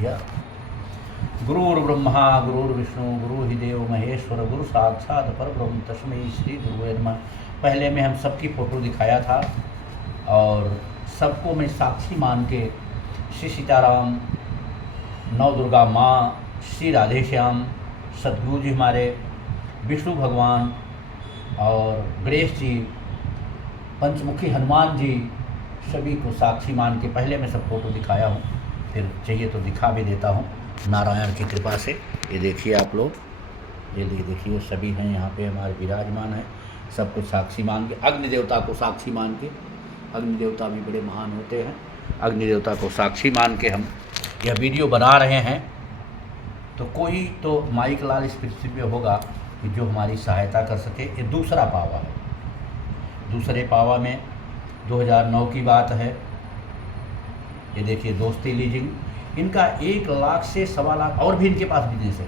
भैया। गुरुर्ब्रह्मा गुरुर्विष्णु गुरु ही देव महेश्वर गुरु साक्षात परब्रह्म तस्मै श्री गुरुवे नमः। पहले में हम सबकी फ़ोटो दिखाया था और सबको मैं साक्षी मान के श्री सीताराम, नव दुर्गा माँ, श्री राधे श्याम, सतगुरु जी हमारे, विष्णु भगवान और गणेश जी, पंचमुखी हनुमान जी, सभी को साक्षी मान के पहले मैं सब फोटो दिखाया हूँ। फिर चाहिए तो दिखा भी देता हूँ नारायण की कृपा से। ये देखिए आप लोग, ये देखिए सभी हैं यहाँ पे हमारे विराजमान हैं। सब कुछ साक्षी मान के, अग्नि देवता को साक्षी मान के, अग्नि देवता भी बड़े महान होते हैं। अग्नि देवता को साक्षी मान के हम यह वीडियो बना रहे हैं। तो कोई तो माइक लाल इस पृथ्वी पे होगा कि जो हमारी सहायता कर सके। ये दूसरा पावा है। दूसरे पावा में 2009 की बात है। ये देखिए दोस्ती लीजिंग, इनका 1 लाख से 1.25 लाख और भी इनके पास बिजनेस है।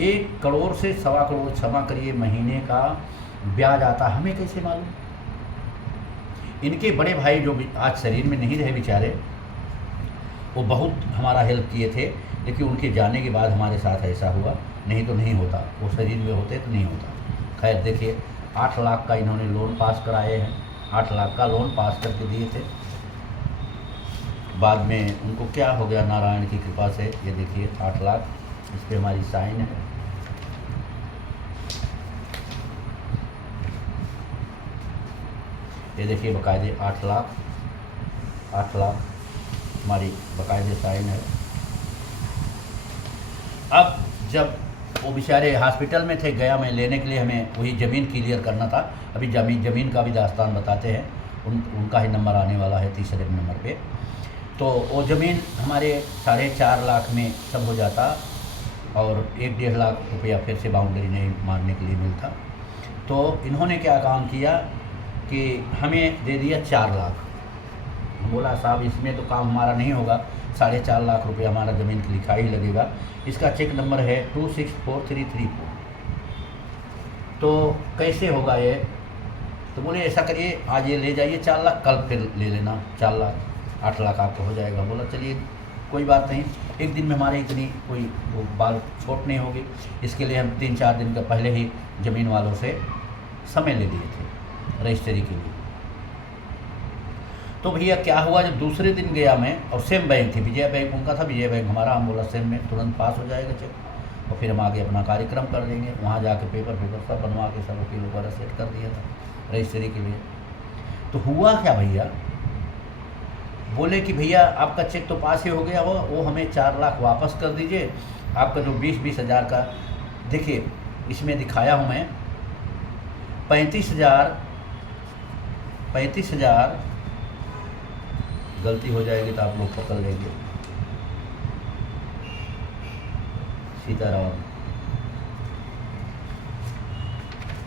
1 करोड़ से 1.25 करोड़, क्षमा करिए, महीने का ब्याज आता। हमें कैसे मालूम? इनके बड़े भाई जो आज शरीर में नहीं रहे बेचारे, वो बहुत हमारा हेल्प किए थे, लेकिन उनके जाने के बाद हमारे साथ ऐसा हुआ। नहीं तो नहीं होता, वो शरीर में होते तो नहीं होता। खैर देखिए 8 लाख का इन्होंने लोन पास कराए हैं। 8 लाख का लोन पास करके दिए थे। बाद में उनको क्या हो गया नारायण की कृपा से। ये देखिए 8 लाख, इस पर हमारी साइन है। ये देखिए बकायदे 8 लाख हमारी बकायदे साइन है। अब जब वो बेचारे हॉस्पिटल में थे, गया मैं लेने के लिए, हमें वही ज़मीन क्लियर करना था। अभी ज़मीन का भी दास्तान बताते हैं। उनका ही नंबर आने वाला है, तीसरे नंबर पे। तो वो ज़मीन हमारे 4.5 लाख में सब हो जाता और 1-1.5 लाख रुपया फिर से बाउंड्री नहीं मारने के लिए मिलता। तो इन्होंने क्या काम किया कि हमें दे दिया 4 लाख। बोला साहब इसमें तो काम हमारा नहीं होगा, 4.5 लाख रुपये हमारा ज़मीन की लिखाई ही लगेगा। इसका चेक नंबर है 264334। तो कैसे होगा ये? तो बोले ऐसा करिए, आज ये ले जाइए 4 लाख, कल फिर ले लेना 4 लाख, 8 लाख आपको हो जाएगा। बोला चलिए कोई बात नहीं, एक दिन में हमारे इतनी कोई वो बाल छोट नहीं होगी। इसके लिए हम 3-4 दिन का पहले ही ज़मीन वालों से समय ले लिए थे रजिस्ट्री के लिए। तो भैया क्या हुआ, जब दूसरे दिन गया मैं, और सेम बैंक थी, विजय बैंक उनका था, विजय बैंक हमारा। हम बोला सेम में तुरंत पास हो जाएगा चेक और फिर हम आगे अपना कार्यक्रम कर देंगे। वहाँ जाके पेपर सब बनवा के सब वकील वगैरह सेट कर दिया था रजिस्ट्री के लिए। तो हुआ क्या भैया, बोले कि भैया आपका चेक तो पास ही हो गया हो, वो हमें 4 लाख वापस कर दीजिए। आपका जो 20-20 हज़ार का, देखिए इसमें दिखाया हूँ मैं, 35 हज़ार गलती हो जाएगी तो आप लोग पकड़ लेंगे। सीताराम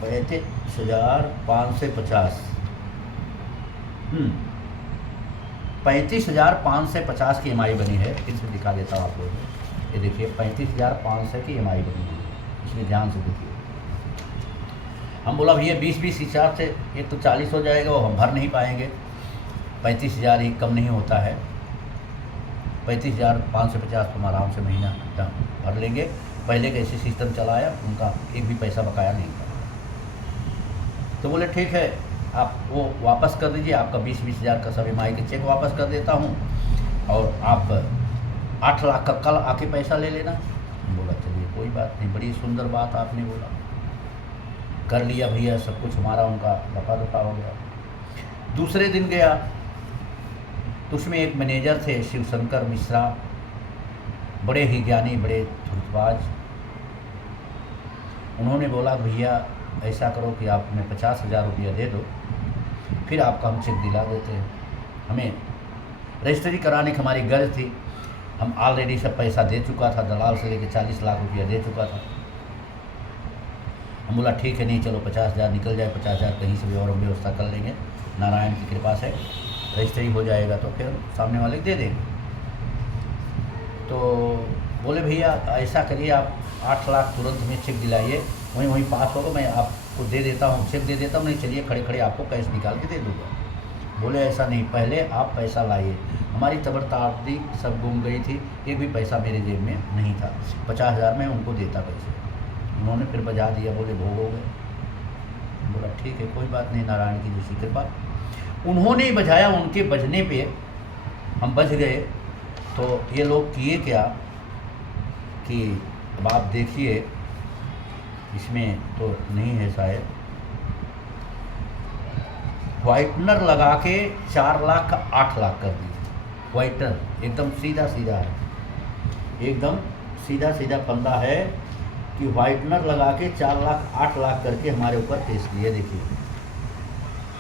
35,550 35,550 की EMI बनी है। फिर से दिखा देता हूँ आप लोगों को। ये देखिए 35,500 की EMI बनी है, इसमें ध्यान से देखिए। हम बोला भैया 20-20 हिसाब से एक तो 40 हो जाएगा, वो हम भर नहीं पाएंगे। 35,000 ही कम नहीं होता है। 35,550 तो हम आराम से महीना भर लेंगे। पहले कैसे सिस्टम चलाया, उनका एक भी पैसा बकाया नहीं था। तो बोले ठीक है, आप वो वापस कर दीजिए, आपका 20-20 हज़ार का सब EMI के चेक वापस कर देता हूँ और आप 8 लाख का कल आके पैसा ले लेना। बोला चलिए कोई बात नहीं, बड़ी सुंदर बात आपने बोला, कर लिया भैया। सब कुछ हमारा उनका दफा हो गया। दूसरे दिन गया तो उसमें एक मैनेजर थे शिवशंकर मिश्रा, बड़े ही ज्ञानी, बड़े धूर्तबाज। उन्होंने बोला भैया ऐसा करो कि आप हमें 50,000 रुपया दे दो, फिर आपका हम चेक दिला देते हैं। हमें रजिस्ट्री कराने की हमारी गर्ज थी। हम ऑलरेडी सब पैसा दे चुका था, दलाल से लेकर 40 लाख रुपया दे चुका था। हम बोला ठीक है, नहीं चलो 50,000 निकल जाए, 50,000 कहीं से भी और हम व्यवस्था कर लेंगे, नारायण की कृपा से रजिस्ट्री हो जाएगा तो फिर सामने वाले दे देंगे। तो बोले भैया ऐसा करिए, आप 8 लाख तुरंत हमें चेक दिलाइए, वहीं पास होगा, मैं आपको दे देता हूँ, चेक दे देता हूँ। नहीं चलिए खड़े खड़े आपको कैश निकाल के दे दूँगा। बोले ऐसा नहीं, पहले आप पैसा लाइए। हमारी तबरताबदी सब गुम गई थी, एक भी पैसा मेरे जेब में नहीं था। 50,000 में उनको देता पैसे, उन्होंने फिर बजा दिया, बोले भोग हो गए। बोला ठीक है कोई बात नहीं, नारायण की जैसी कृपा। उन्होंने ही बजाया, उनके बजने पे हम बज गए। तो ये लोग किए क्या कि अब आप देखिए, इसमें तो नहीं है शायद, वाइटनर लगा के 4 लाख का 8 लाख कर दिए। वाइटनर एकदम सीधा सीधा है, एकदम सीधा सीधा फंदा है कि वाइटनर लगा के 4 लाख 8 लाख करके हमारे ऊपर केस किए। देखिए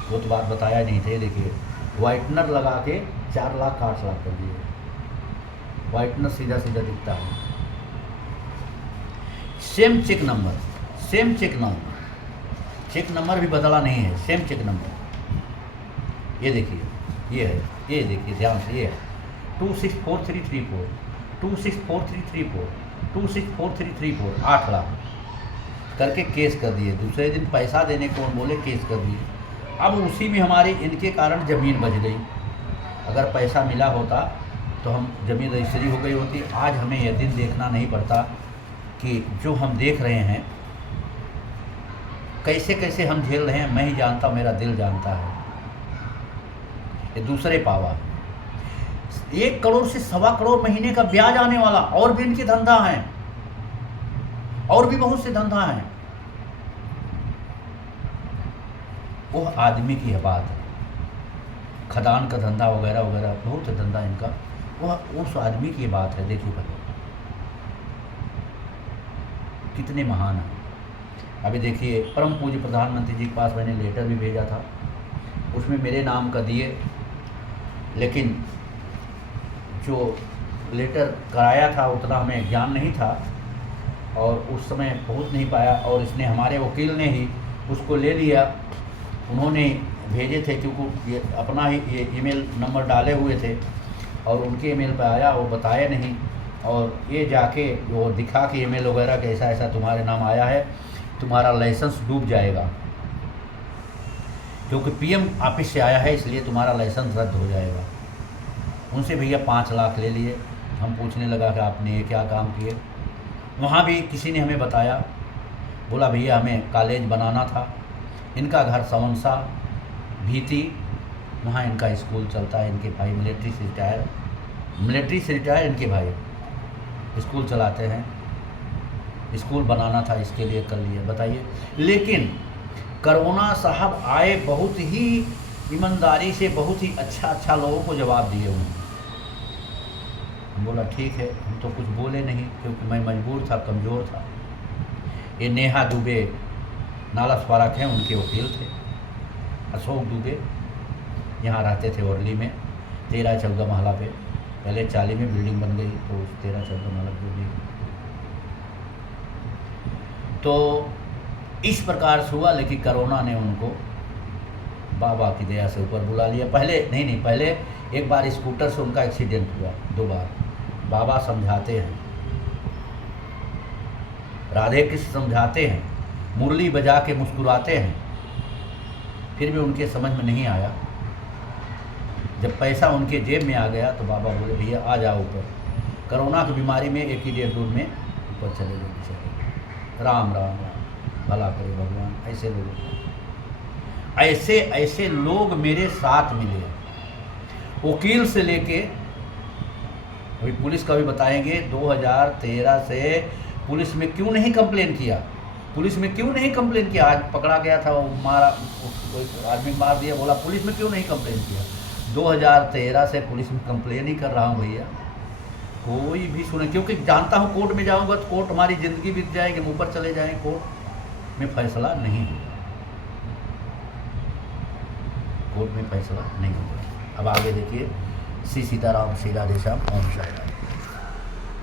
वो तो बात बताया नहीं थे, देखिए वाइटनर लगा के 4 लाख 8 लाख कर दिए। वाइटनर सीधा सीधा दिखता है। Same check number, same check number, check number भी बदला नहीं है, सेम चेक नंबर। ये देखिए, ये है, ये देखिए ध्यान से, ये है 264334, 264334, 264334, 8 लाख करके केस कर दिए। दूसरे दिन पैसा देने को बोले, केस कर दिए। अब उसी में हमारी इनके कारण ज़मीन बच गई। अगर पैसा मिला होता तो हम ज़मीन रजिस्ट्री हो गई होती। आज हमें यह दिन देखना नहीं पड़ता कि जो हम देख रहे हैं कैसे कैसे हम झेल रहे हैं, मैं ही जानता, मेरा दिल जानता है। ये दूसरे पावा 1 करोड़ से 1.25 करोड़ महीने का ब्याज आने वाला, और भी इनके धंधा हैं, और भी बहुत से धंधा हैं। वो आदमी की है बात, खदान का धंधा वगैरह वगैरह बहुत है धंधा इनका, वह उस आदमी की बात है। देखिए भाई कितने महान हैं। अभी देखिए परम पूज्य प्रधानमंत्री जी के पास मैंने लेटर भी भेजा था, उसमें मेरे नाम का दिए, लेकिन जो लेटर कराया था उतना हमें ज्ञान नहीं था और उस समय पहुंच नहीं पाया, और इसने हमारे वकील ने ही उसको ले लिया। उन्होंने भेजे थे क्योंकि ये अपना ही ये ईमेल नंबर डाले हुए थे और उनके ईमेल पर आया, वो बताया नहीं, और ये जाके वो दिखा कि ईमेल वगैरह कि ऐसा ऐसा तुम्हारे नाम आया है, तुम्हारा लाइसेंस डूब जाएगा, क्योंकि पीएम ऑफिस से आया है इसलिए तुम्हारा लाइसेंस रद्द हो जाएगा। उनसे भैया 5 लाख ले लिए। हम पूछने लगा कि आपने ये क्या काम किए। वहाँ भी किसी ने हमें बताया, बोला भैया हमें कॉलेज बनाना था, इनका घर सवनसा भीती, वहाँ इनका स्कूल चलता है, इनके भाई मिलिट्री से रिटायर इनके भाई स्कूल चलाते हैं, स्कूल बनाना था, इसके लिए कर लिया। बताइए, लेकिन करोना साहब आए, बहुत ही ईमानदारी से बहुत ही अच्छा लोगों को जवाब दिए उन्होंने। बोला ठीक है, हम तो कुछ बोले नहीं क्योंकि मैं मजबूर था, कमज़ोर था। ये नेहा दुबे नाला स्मारक हैं, उनके वकील थे, अशोक दुबे, यहाँ रहते थे वर्ली में 13-14 महला पे, पहले 40 में बिल्डिंग बन गई तो 13-14 महला जो भी। तो इस प्रकार से हुआ, लेकिन कोरोना ने उनको बाबा की दया से ऊपर बुला लिया। पहले नहीं, पहले एक बार स्कूटर से उनका एक्सीडेंट हुआ, 2 बार। बाबा समझाते हैं, राधे कृष्ण समझाते हैं, मुरली बजा के मुस्कुराते हैं, फिर भी उनके समझ में नहीं आया। जब पैसा उनके जेब में आ गया तो बाबा बोले भैया आ जाओ ऊपर। कोरोना की बीमारी में 1-1.5 दूर में ऊपर चले गए बेचारे। राम राम राम, भला करे भगवान। ऐसे लोग, ऐसे लोग मेरे साथ मिले, वकील से लेके, अभी पुलिस का भी बताएंगे 2013 से पुलिस में क्यों नहीं कंप्लेन किया, पुलिस में क्यों नहीं कंप्लेन किया। आज पकड़ा गया था, वो मारा, कोई आदमी मार दिया, बोला पुलिस में क्यों नहीं कंप्लेन किया। 2013 से पुलिस में कंप्लेन ही कर रहा हूँ भैया, कोई भी सुने, क्योंकि जानता हूँ कोर्ट में जाऊँगा तो कोर्ट हमारी ज़िंदगी बीत जाएगी, हम ऊपर चले जाएँ, कोर्ट में फैसला नहीं होगा, कोर्ट में फैसला नहीं होगा। अब आगे देखिए, श्री सीताराम श्री राधे श्याम, ओम साई राम।